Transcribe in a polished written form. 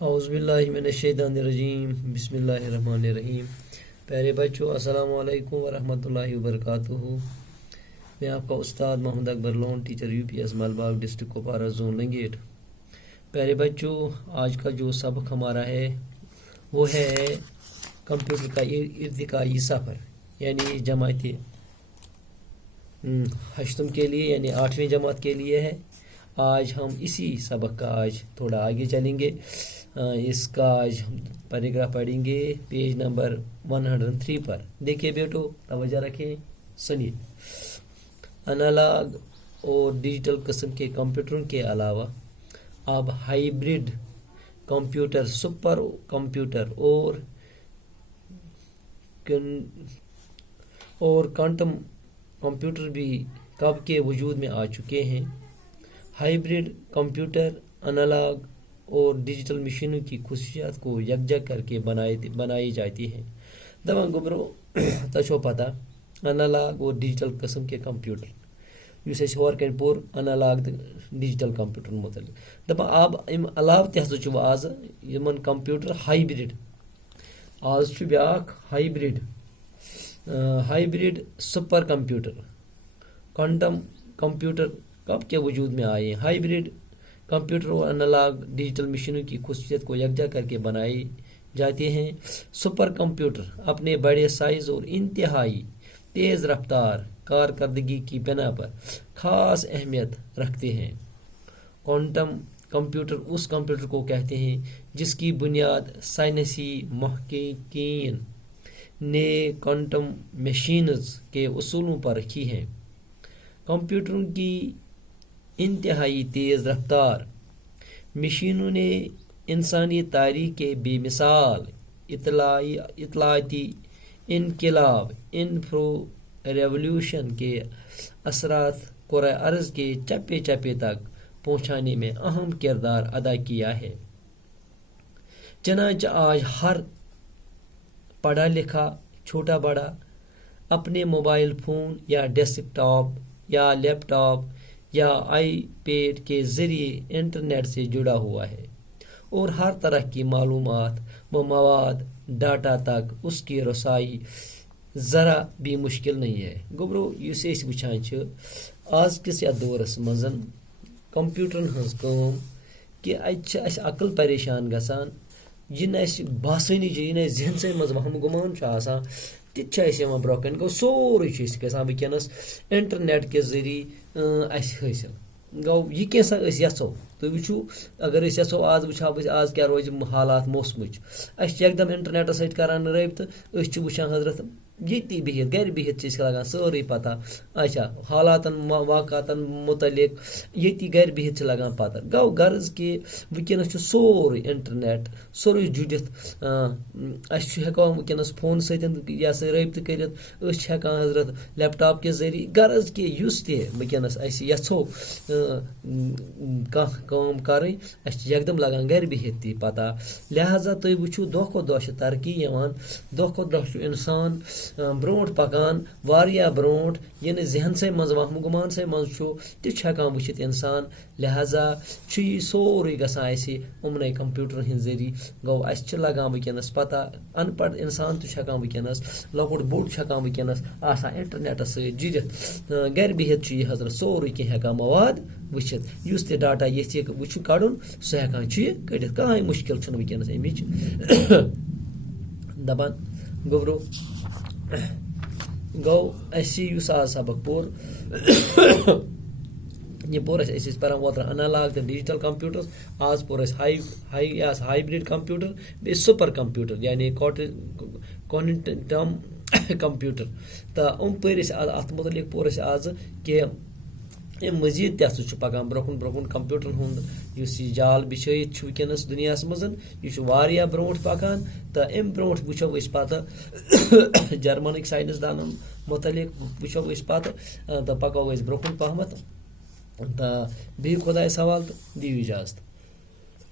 اعوذ باللہ من الشیطان الرجیم بسم اللہ الرحمن الرحیم. پیارے بچوں، السلام علیکم ورحمۃ اللہ وبرکاتہ. میں آپ کا استاد Mohammad Akbar Lone, teacher UPS Malbagh, district Kupwara, zone Langate. پیارے بچوں، آج کا جو سبق ہمارا ہے وہ ہے کمپیوٹر کا ارتقائی سفر، یعنی جماعت ہشتم کے لیے، یعنی 8ویں جماعت کے لیے ہے. آج ہم اسی سبق کا آج تھوڑا آگے چلیں گے. اس کا آج ہم پیراگراف پڑھیں گے پیج نمبر 103 پر. دیکھیے بیٹو، توجہ رکھیں، سنیے. انالاگ اور ڈیجیٹل قسم کے کمپیوٹروں کے علاوہ اب ہائبرڈ کمپیوٹر، سپر کمپیوٹر اور کوانٹم کمپیوٹر بھی کب کے وجود میں آ چکے ہیں. ہائبرڈ کمپیوٹر انالاگ اور ڈیجیٹل مشینوں کی خصوصیات کو یکجا کر کے بنائی جاتی ہیں. دپان گوبرو تچو پتہ انالاگ اور ڈیجیٹل قسم کے کمپیوٹر یس اس ہور کن پور انالاگ ڈیجیٹل کمپیوٹر متعلق. دپان اب ام علاوہ تہ ہسا چھ آز یمن کمپیوٹر ہائبرڈ. آز چھ بیاکھ hybrid super computer, quantum computer کب کے وجود میں آئے. ہائبرڈ کمپیوٹر اور انالاگ ڈیجیٹل مشینوں کی خصوصیت کو یکجا کر کے بنائے جاتے ہیں. سپر کمپیوٹر اپنے بڑے سائز اور انتہائی تیز رفتار کارکردگی کی بنا پر خاص اہمیت رکھتے ہیں. کوانٹم کمپیوٹر اس کمپیوٹر کو کہتے ہیں جس کی بنیاد سائنسی محققین نے کوانٹم مشینز کے اصولوں پر رکھی ہے. کمپیوٹروں کی انتہائی تیز رفتار مشینوں نے انسانی تاریخ کے بے مثال اطلاعاتی انقلاب، انفو ریولوشن کے اثرات کرۂ ارض کے چپے چپے تک پہنچانے میں اہم کردار ادا کیا ہے. چنانچہ آج ہر پڑھا لکھا چھوٹا بڑا اپنے موبائل فون یا ڈیسک ٹاپ یا لیپ ٹاپ یا آئی پیڈ کے ذریعے انٹرنیٹ سے جڑا ہوا ہے، اور ہر طرح کی معلومات و مواد ڈاٹا تک اس کی رسائی ذرا بھی مشکل نہیں ہے. گوبرو یس اس وچھان چھ آز کس یا دورس مزن کمپیوٹرن ہنز کام کہ اتھ اس عقل پریشان گژھان، یہ نہ اس باسانی چھ، یہ نہ ذہنسے مز وہم گمان چھ آسان، تہ یوان برو کن گو سورے گژھان ونکس انٹرنیٹ کے ذریعے اس حاصل. گو یہ کیسا یژھو تھی وچھو، اگر یژھو آز وچھا آز کیا روز حالات موسمچ، اس یکدم انٹرنیٹس سۭتۍ کران رٲبطہٕ، أسۍ وچھان حضرت یتی بہت گھر بہت لگان سٲرٕے پتہ. اچھا حالاتن واقعاتن متعلق یتی گھر بہت لگان پتہ. گو غرض کہ ونکس سورے انٹرنیٹ سورے جڑتھ، ہیکو ونکس فون ستۍ یہ سا رٲبطہٕ کٔرِتھ، أسۍ ہیکان حضرت لیپ ٹاپ کے ذریعے. غرض کہ یُس تہِ ونکس اس یژھو کانٛہہ کٲم کرٕنۍ، اس چھِ یکدم لگان گھر بہت تہِ پتہ. لہذا تُہۍ وٕچھو دۄہ کھۄتہٕ دۄہ چھِ ترقی یِوان، دۄہ کھۄتہٕ دۄہ چھُ انسان برونٹ پکان واریاہ برونٹ، یعنی ذہنسے مز وہم گمانسے مز چھُ تہِ چھُ ہیکان وٕچھِتھ انسان. لہذا چھُ یہ سورے گژھان اسہِ یِمنٕے کمپیوٹرن ہٕنٛدۍ ذریعے. گو اسہِ چھِ لگان ونکس پتہ، ان پڑھ انسان تہِ چھُ ہیکان ونکس، لۄکُٹ بوٚڑ چھُ ہیکان ونکس آسان انٹرنیٹس سۭتۍ جُڑِتھ، گھر بہت چھُ یہ حضرت سورے کینٛہہ ہیکان مواد وٕچھِتھ. یُس تہِ ڈاٹا یژھِ وٕچھ کڑُن سُہ ہیکان چھُ یہِ کٔڑِتھ، کٕہٕنۍ مشکل چھُنہٕ ونکس امِچ. دپان گوبرو گو اسی یُس آز سبق پوٚر یہ پوٚر اَسہِ ٲسۍ پران اوترٕ انالاگ تہٕ ڈیجیٹل کمپیوٹر، آز پوٚر اَسہِ ہایبرڈ کمپیوٹر بیٚیہِ سپر کمپیوٹر یعنی کوانٹم کمپیوٹر. تہٕ پٔرۍ اَسہِ اتھ متعلق پوٚر اَسہِ آز کہ امہِ مزید تہِ ہسا چھُ پکان برونٛہہ کُن کمپیوٹرن ہُنٛد یُس یہِ جال بچھٲیِتھ چھُ ونکس دُنیاہس منٛز، یہِ چھُ واریاہ برونٛٹھ پکان. تہٕ امہِ برونٛٹھ وٕچھو أسۍ پتہٕ جرمنٕکۍ ساینس دانن متعلق وٕچھو أسۍ پتہٕ، تہٕ پکو أسۍ برونٛہہ کُن پہمتھ. تہٕ بِہِو خۄدایس حوالہٕ تہٕ دِیِو اجازت.